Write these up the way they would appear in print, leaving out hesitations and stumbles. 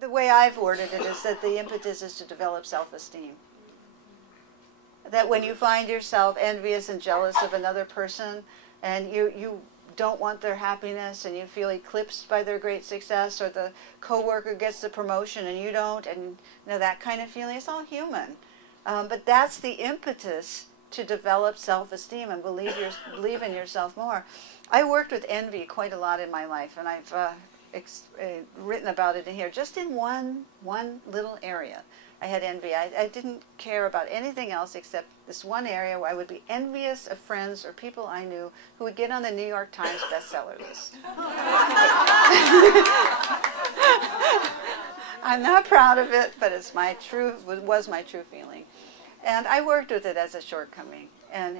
the way I've worded it is that the impetus is to develop self-esteem. That when you find yourself envious and jealous of another person, and you don't want their happiness, and you feel eclipsed by their great success, or the coworker gets the promotion and you don't, and you know, that kind of feeling, it's all human. But that's the impetus to develop self-esteem and believe in yourself more. I worked with envy quite a lot in my life, and I've written about it in here, just in one little area. I had envy. I didn't care about anything else except this one area where I would be envious of friends or people I knew who would get on the New York Times bestseller list. I'm not proud of it, but it's my true, was my true feeling. And I worked with it as a shortcoming. And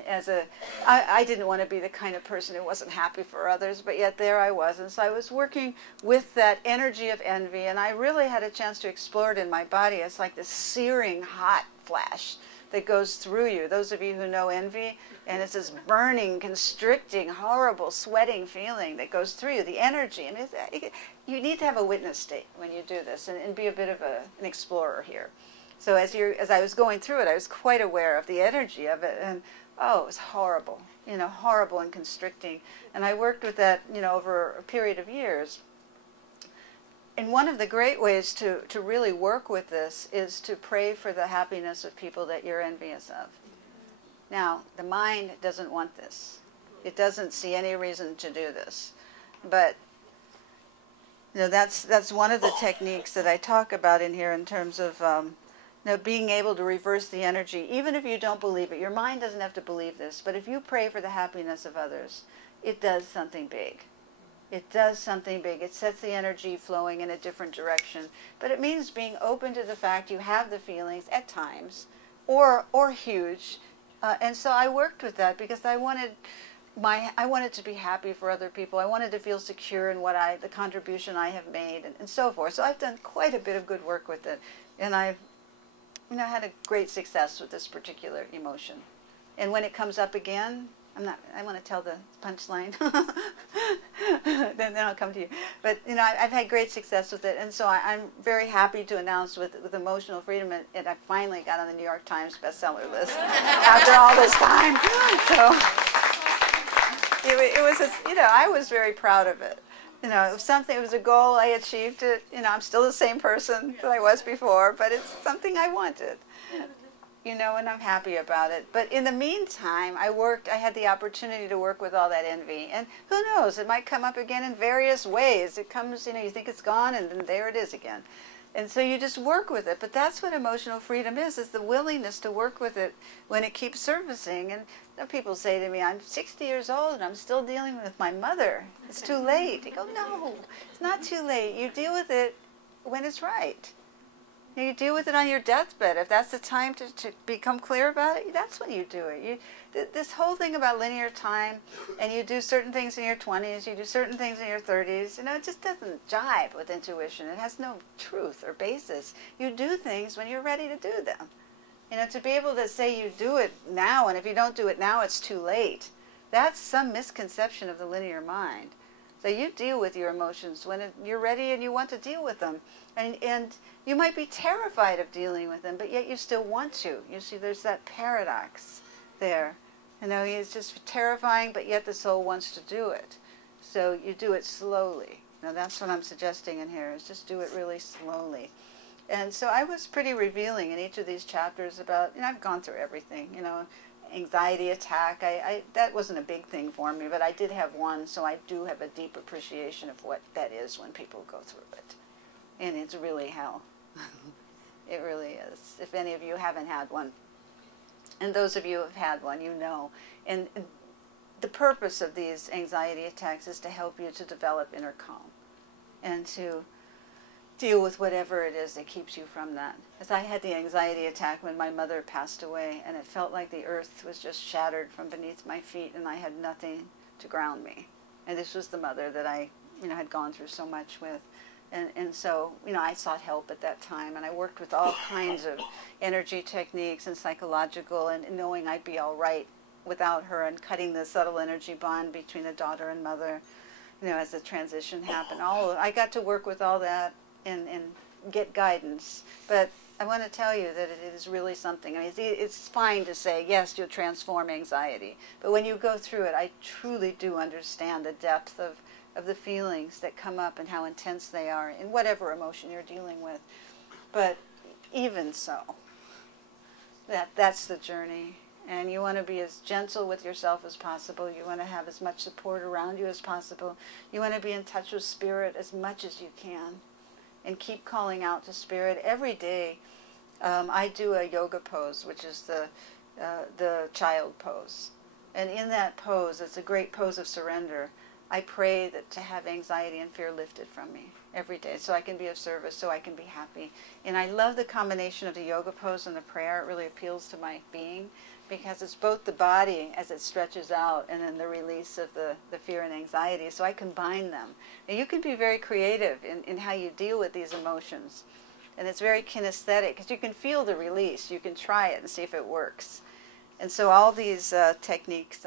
I didn't want to be the kind of person who wasn't happy for others, but yet there I was. And so I was working with that energy of envy, and I really had a chance to explore it in my body. It's like this searing hot flash that goes through you. Those of you who know envy, and it's this burning, constricting, horrible, sweating feeling that goes through you, the energy. And you need to have a witness state when you do this, and be a bit of an explorer here. So as I was going through it, I was quite aware of the energy of it, and oh, it was horrible, you know, horrible and constricting. And I worked with that, you know, over a period of years. And one of the great ways to really work with this is to pray for the happiness of people that you're envious of. Now, the mind doesn't want this. It doesn't see any reason to do this. But you know, that's one of the techniques that I talk about in here in terms of you know, being able to reverse the energy, even if you don't believe it. Your mind doesn't have to believe this, but if you pray for the happiness of others, it does something big. It does something big. It sets the energy flowing in a different direction. But it means being open to the fact you have the feelings at times, or huge. And so I worked with that because I wanted to be happy for other people. I wanted to feel secure in the contribution I have made, and so forth. So I've done quite a bit of good work with it, and I've had a great success with this particular emotion. And when it comes up again, I want to tell the punchline, then I'll come to you. But, you know, I've had great success with it, and so I'm very happy to announce with Emotional Freedom, and I finally got on the New York Times bestseller list after all this time. So it was, you know, I was very proud of it. You know, it was a goal, I achieved it. You know, I'm still the same person that I was before, but it's something I wanted. You know, and I'm happy about it. But in the meantime, I had the opportunity to work with all that envy. And who knows, it might come up again in various ways. It comes, you know, you think it's gone, and then there it is again. And so you just work with it. But that's what emotional freedom is the willingness to work with it when it keeps surfacing. And you know, people say to me, I'm 60 years old and I'm still dealing with my mother. It's too late. I go, no, it's not too late. You deal with it when it's right. You deal with it on your deathbed. If that's the time to become clear about it, that's when you do it. This whole thing about linear time, and you do certain things in your 20s, you do certain things in your 30s, you know, it just doesn't jibe with intuition. It has no truth or basis. You do things when you're ready to do them. You know, to be able to say you do it now, and if you don't do it now, it's too late, that's some misconception of the linear mind. So you deal with your emotions when you're ready and you want to deal with them. And you might be terrified of dealing with them, but yet you still want to. You see, there's that paradox there. You know, it's just terrifying, but yet the soul wants to do it. So you do it slowly. Now that's what I'm suggesting in here, is just do it really slowly. And so I was pretty revealing in each of these chapters about, you know, I've gone through everything, you know, anxiety attack. That wasn't a big thing for me, but I did have one, so I do have a deep appreciation of what that is when people go through it. And it's really hell. It really is. If any of you haven't had one, and those of you who have had one, you know. And the purpose of these anxiety attacks is to help you to develop inner calm and to deal with whatever it is that keeps you from that. As I had the anxiety attack when my mother passed away, and it felt like the earth was just shattered from beneath my feet, and I had nothing to ground me. And this was the mother that I, you know, had gone through so much with. And so, you know, I sought help at that time, and I worked with all kinds of energy techniques and psychological, and knowing I'd be all right without her, and cutting the subtle energy bond between the daughter and mother, you know, as the transition happened. I got to work with all that and get guidance. But I want to tell you that it is really something. I mean, it's fine to say, yes, you'll transform anxiety. But when you go through it, I truly do understand the depth of the feelings that come up and how intense they are in whatever emotion you're dealing with. But even so, that's the journey. And you want to be as gentle with yourself as possible. You want to have as much support around you as possible. You want to be in touch with Spirit as much as you can. And keep calling out to Spirit every day. I do a yoga pose, which is the child pose. And in that pose, it's a great pose of surrender. I pray that to have anxiety and fear lifted from me every day so I can be of service, so I can be happy. And I love the combination of the yoga pose and the prayer. It really appeals to my being because it's both the body as it stretches out and then the release of the fear and anxiety. So I combine them. And you can be very creative in how you deal with these emotions. And it's very kinesthetic because you can feel the release. You can try it and see if it works. And so all these techniques